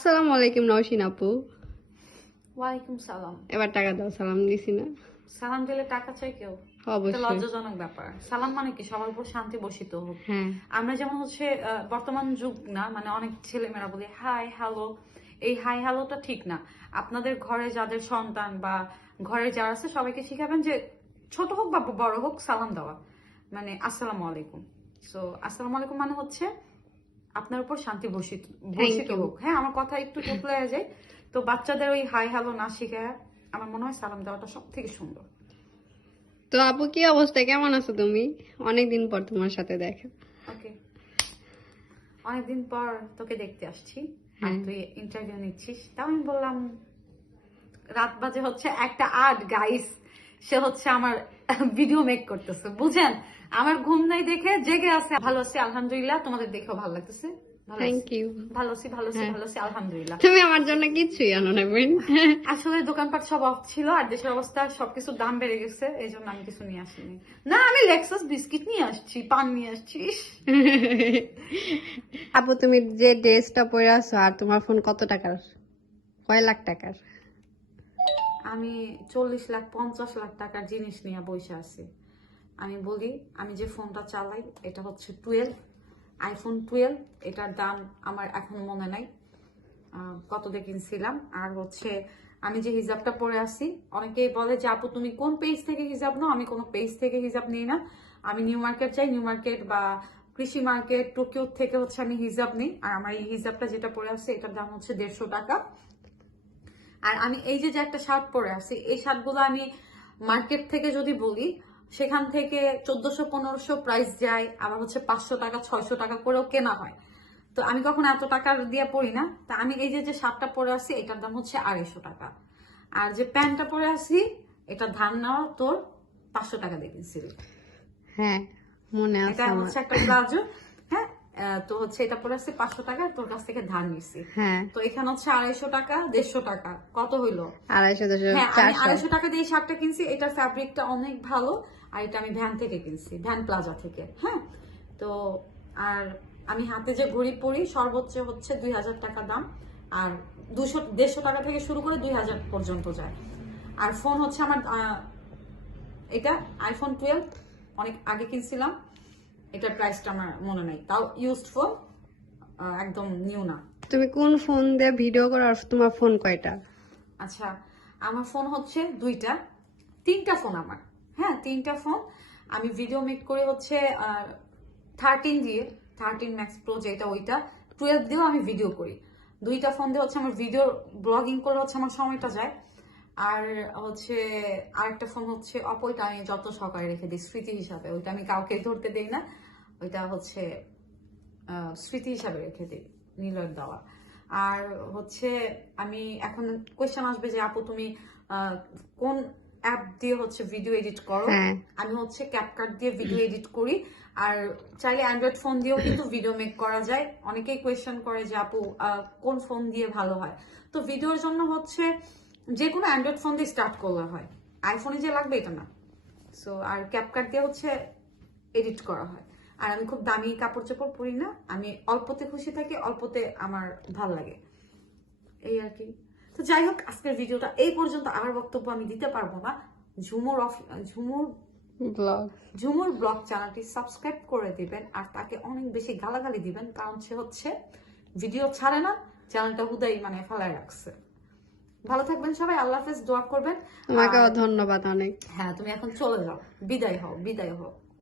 আসসালামু আলাইকুম নওশিন আপু। ওয়ালাইকুম সালাম। এবার টাকা দাও সালাম দিছি না। সালাম দিলে টাকা চাই কেউ? অবশ্যই। লজ্জাজনক ব্যাপার। সালাম মানে কি? সবার উপর শান্তি বসিত হোক। হ্যাঁ। আমরা যেমন হচ্ছে বর্তমান যুগ না মানে অনেক ছেলেমেয়েরা বলে হাই হ্যালো। এই হাই হ্যালোটা ঠিক না। আপনাদের ঘরে যাদের সন্তান বা ঘরে যারা আছে সবাইকে শিখাবেন যে ছোট হোক বা বড় হোক সালাম দেওয়া। মানে আসসালামু আলাইকুম। সো আসসালামু আলাইকুম মানে হচ্ছে আপনার উপর শান্তি বসিত বসিত হোক হ্যাঁ আমার কথা একটু টুকলে যায়। তো বাচ্চাদের ওই হাই হ্যালো না শিখায় আমার মনে হয় সালাম দেওয়াটা সব থেকে সুন্দর। তো আপু কি অবস্থা? কেমন আছো তুমি? অনেকদিন পর তোমার সাথে দেখা। ওকে। অনেকদিন পর তোকে দেখতে আসছি। আর হ্যাঁ। তুই ইন্টারভিউ নিচ্ছিস। তাও আমি বললাম রাত বাজে হচ্ছে একটা আট গাইস সে হচ্ছে আমার ভিডিও মেক করতেছে বুঝেন? আমার ঘুম নাই দেখে জেগে আছে। ভালো আছি আলহামদুলিল্লাহ। তোমাদের দেখেও ভালো লাগতেছে। থ্যাংক ইউ ভালো আছি ভালো আছি হ্যাঁ। ভালো আছি আলহামদুলিল্লাহ। তুমি আমার জন্য কিচ্ছুই আনো না বোন আসলে দোকানপাট সব অফ ছিল আর দেশের অবস্থা সবকিছুর দাম বেড়ে গেছে এই জন্য আমি কিছু নিয়ে আসিনি। না আমি লেক্সাস বিস্কিট নিয়ে আসছি পান নিয়ে আসছি আপু তুমি যে ড্রেসটা পরে আছো আর তোমার ফোন কত টাকার? কয় লাখ টাকার? আমি চল্লিশ লাখ, পঞ্চাশ লাখ টাকার জিনিস নিয়ে বসে আছি। আমি বলি, আমি যে ফোনটা চালাই, এটা হচ্ছে টুয়েলভ, আইফোন টুয়েলভ, এটার দাম আমার এখন মনে নাই কত দিয়ে কিনছিলাম। আর হচ্ছে, আমি যে হিজাবটা পরে আসি অনেকেই বলে যে, আপু, তুমি কোন পেজ থেকে হিজাব নাও? আমি কোনো পেজ থেকে হিজাব নিই না। আমি নিউ মার্কেট চাই নিউ মার্কেট বা কৃষি মার্কেট টোকিও থেকে হচ্ছে আমি হিজাব নিই। আর আমার এই হিজাবটা যেটা পরে আছে, এটার দাম হচ্ছে দেড়শো টাকা। আর আমি এই যে যে একটা শার্ট পরে আছি এই শার্টগুলো আমি মার্কেট থেকে যদি বলি সেখান থেকে চোদ্দশো পনেরোশো প্রাইস যায় আবার হচ্ছে পাঁচশো টাকা ছয়শো টাকা করেও কেনা হয়। তো আমি কখনো এত টাকা দিয়ে পড়ি না। তা আমি এই যে যে শার্টটা পরে আছি এটার দাম হচ্ছে আড়াইশো টাকা। আর যে প্যান্টটা পরে আছি এটা ধান নেওয়া তোর পাঁচশো টাকা দিয়ে কিনছিলি। হ্যাঁ মনে আছে এটা হচ্ছে একটা প্লাজো হ্যাঁ তো হচ্ছে এটা পরে আছে পাঁচশো টাকা তোর কাছ থেকে ধার নিছি। হ্যাঁ। তো এখানে হচ্ছে আড়াইশো টাকা দেড়শো টাকা। কত হইল? আড়াইশো হ্যাঁ আড়াইশো টাকা দিয়ে শার্টটা কিনছি এটার ফ্যাব্রিকটা অনেক ভালো আর এটা আমি ভ্যান থেকে কিনছি ভ্যান প্লাজা থেকে হ্যাঁ? তো আর আমি হাতে যে ঘড়ি পরি সর্বোচ্চ হচ্ছে দুই হাজার টাকা দাম আর দুশো দেড়শো টাকা থেকে শুরু করে দুই হাজার পর্যন্ত যায়। আর ফোন হচ্ছে আমার এটা আইফোন টুয়েলভ অনেক আগে কিনছিলাম। এটার প্রাইসটা আমার মনে নেই। তাও ইউজড ফোন একদম নিউ না। তুমি কোন ফোন দিয়ে ভিডিও করো আর তোমার ফোন কয়টা? আচ্ছা আমার ফোন হচ্ছে দুইটা তিনটা ফোন আমার। হ্যাঁ তিনটা ফোন আমি ভিডিও মেক করে হচ্ছে থার্টিন দিয়ে থার্টিন ম্যাক্স প্রো যেটা ওইটা টুয়েলভ দিয়েও আমি ভিডিও করি। দুইটা ফোন দিয়ে হচ্ছে আমার ভিডিও ব্লগিং করে হচ্ছে আমার সময়টা যায়। আর হচ্ছে আরেকটা ফোন হচ্ছে অপো ওইটা আমি যত সকালে রেখে দিই স্মৃতি হিসাবে। ওইটা আমি কাউকে ধরতে দেই না ওইটা হচ্ছে স্মৃতি হিসাবে রেখে দিই নীলয়ের দেওয়া। আর হচ্ছে আমি এখন কোয়েশ্চেন আসবে যে আপু তুমি কোন অ্যাপ দিয়ে হচ্ছে ভিডিও এডিট করো? হ্যাঁ। আমি হচ্ছে ক্যাপকাট দিয়ে ভিডিও এডিট করি। আর চাইলে অ্যান্ড্রয়েড ফোন দিয়েও কিন্তু ভিডিও মেক করা যায়। অনেকেই কোয়েশ্চেন করে যে আপু কোন ফোন দিয়ে ভালো হয়? তো ভিডিওর জন্য হচ্ছে যে কোনো অ্যান্ড্রয়েড ফোন দিয়ে স্টার্ট করলে হয়। আইফোনে যে লাগবে এটা না। সো আর ক্যাপকাট দিয়ে হচ্ছে এডিট করা হয়। আর আমি খুব দামি কাপড় চোপড় পরি না আমি অল্পতে খুশি থাকি অল্পতে আমার ভালো লাগে। এই আর কি। তো যাই হোক আজকের ভিডিওটা এই পর্যন্ত। আমার বক্তব্য আমি দিতে পারব না। Jhumur of Jhumur blog Jhumur blog চ্যানেলটি সাবস্ক্রাইব করে দিবেন আর তাকে অনেক বেশি গালাগালি দিবেন। কারণ সে হচ্ছে ভিডিও ছাড়ে না চ্যানেলটা হুদাই মানে ফেলায় রাখছে। ভালো থাকবেন সবাই আল্লাহ হাফেজ দোয়া করবেন। তোমাকেও ধন্যবাদ অনেক। হ্যাঁ তুমি এখন চলে যাও। বিদায় হও বিদায় হও।